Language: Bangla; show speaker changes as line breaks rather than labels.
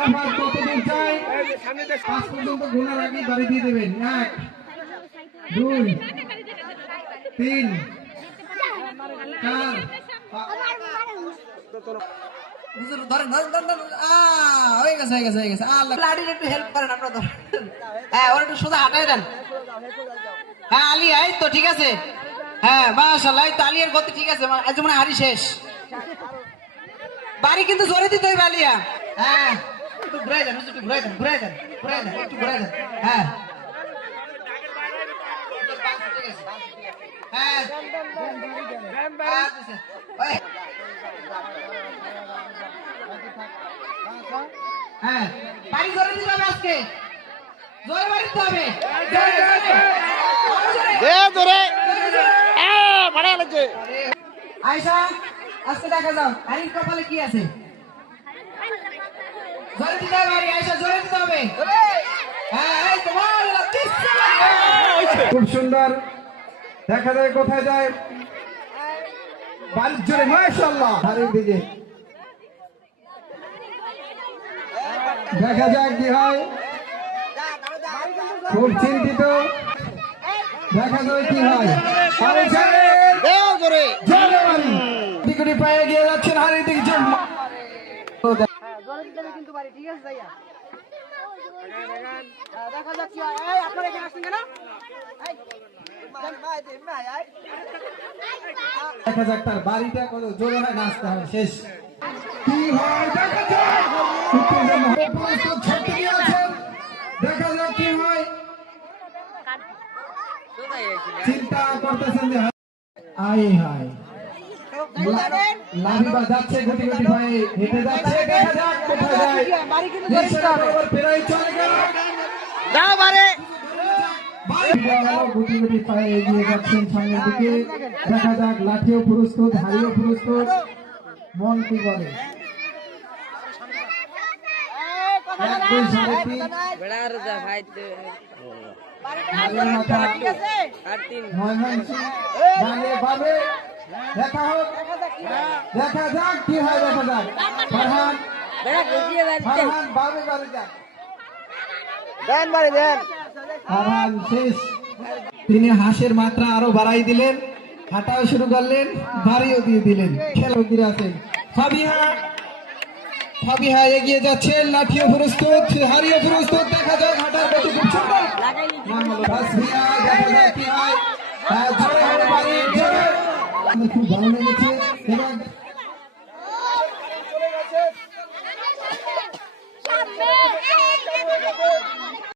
আরাফাত কত দূর চাই
হয়ে হয়ে আলী, এই তো ঠিক আছে। হ্যাঁ মাশাল্লাহ এই তো আলিয়ার গতি ঠিক আছে। আজ মানে হারি শেষ। বাড়ি কিন্তু জোরে দিতে হইবে আলিয়া। হ্যাঁ। একটু ঘুরাই দেন একটু ঘুরাই দেন ঘুরাই দেন ঘুরাই দেন একটু ঘুরাই দেন। হ্যাঁ। হ্যাঁ। হ্যাঁ। হ্যাঁ। বাড়ি জোরে দিতে হবে আজকে। জোরে বাড়ি দিতে হবে। জোরে, আয়শা আজকে দেখা যাও। আরির কপালে কি আছে? জোরে দিতে হবে আরি, জোরে দিতে হবে। হ্যাঁ
খুব সুন্দর। দেখা যায় কোথায় যায়? বাড়ির জোরে হারের দিকে। দেখা যাক কি হয়। খুব চিন্তিত। দেখা যায় কি হয়। পায়ে গিয়ে যাচ্ছেন হারের দিকে যে
কিন্তু বাড়ি ঠিক আছে যাইয়া। দেখা যাক কি এই আপনারা এখানে আসছেন কেন।
দেখা যাক তার বাড়িটা কত জোরে হয় নাচতে হবে শেষ। কি হয় দেখা যাক। হয়। দেখা যাক কি হয়। চিন্তা করতেছেন যে আই হাই লাভিবা যাচ্ছে গুটি গুটি ভাই হেঁটে যাচ্ছে দেখা যাক কোথায় যায়।
বাড়ি কিন্তু
পেরাই চলে গেল।
দাও বারে
গুটি গুটি পায়ে এগিয়ে যাচ্ছেন সামনের দিকে। দেখা যাক লাঠিও প্রস্তুত হাড়িও প্রস্তুত মন কি বলে দেখা হোক। দেখা যাক কি হয়। দেখা যাক ফারহান ফারহান বামে বামে যাক
দেন বারে দেন
ফারহান শেষ। তিনি হাঁসের মাত্রা আরও বাড়াই দিলেন। হাঁটাও শুরু করলেন বাড়িও দিয়ে দিলেন। খেলোয়াড় আছেন ফাবিহা ফাবিহা এগিয়ে যাচ্ছেন লাঠিও প্রস্তুত হারিও প্রস্তুত দেখা যায় হাঁটার গতি খুব সুন্দর।